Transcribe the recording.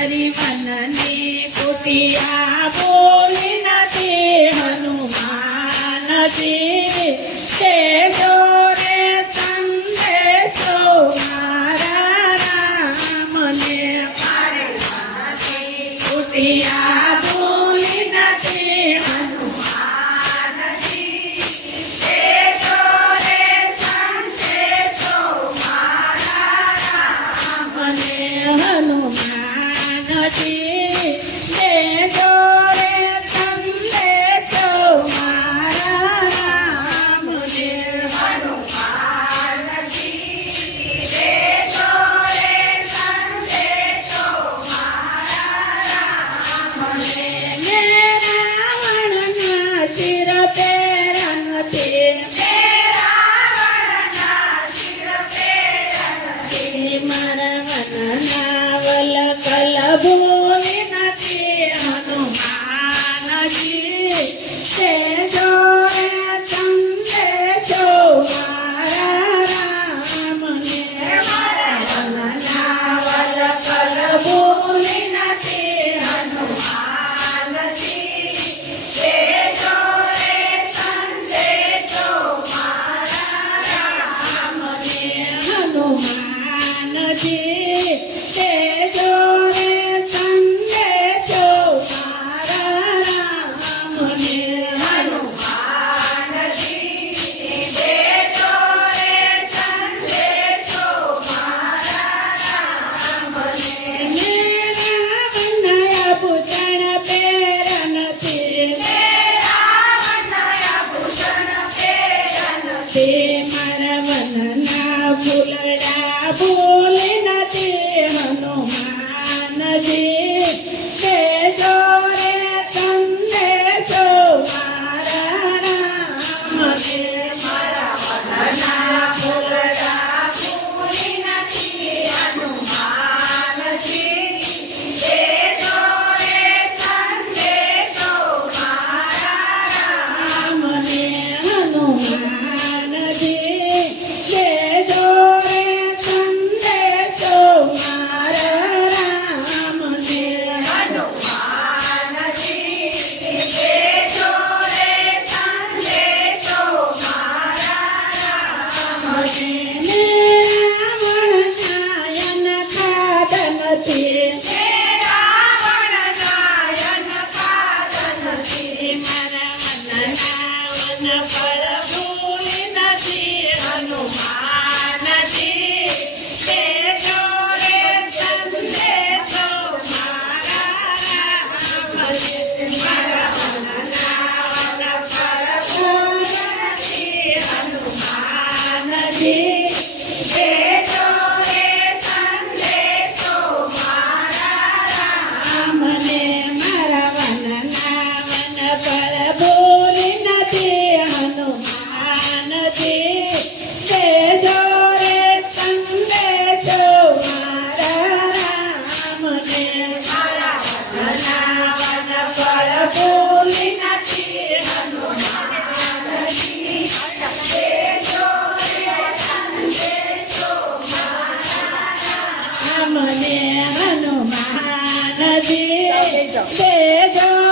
મારી મનની કુટિયા બોલી નથી હનુમાનજી તે જોરે સંદેશો મારા રામને કુટિયા બોલી નથી હનુમાનજી તે જોરે સંદેશો મારા રામને હનુમાનજી તે જોરે સંદેશો મારા રામને હનુમાનજી તે જોરે સંદેશો રાવણના શિર પેરનથી મારા વલકલ ભૂલી નથી હનુમાનજી તે જોરે સંદેશો મારા રામને વલકલ ભૂલી નથી હનુમાનજી તે જોરે સંદેશો મારા રામને હનુમાનજી તે જોરે સંદેશો મારા રામને હનુમાનજી તે જોરે સંદેશો મારા રામને રાવણના ભૂષણ પહેરનથી મારા વનના ફૂલડા ભૂલી નથી હનુમાનજી તે જોરે સંદેશો મારા રામને વનના ફૂલડા ભૂલી નથી હનુમાનજી તે જોરે સંદેશો મારા રામને હનુમાનજી તે જોરે સંદેશો મારા રામને હનુમાનજી તે જોરે સંદેશો મારા રામને રાવણ નાયન ખાધનથી મારા વન ફળ ભૂલી નથી હનુમાનજી તે જોરે સંદેશો મારા રામને મારા વન ફળ ભૂલી નથી હનુમાનજી તે જોરે સંદેશો મારા રામને મારા વનના વન ફળ ભૂલી નથી હનુમાનજી તે જોરે સંદેશો મારા રામને મારા વનના વન ફળ ભૂલી નથી હનુમાનજી તે જોરે સંદેશો મારા રામને હનુમાનજી તે જોરે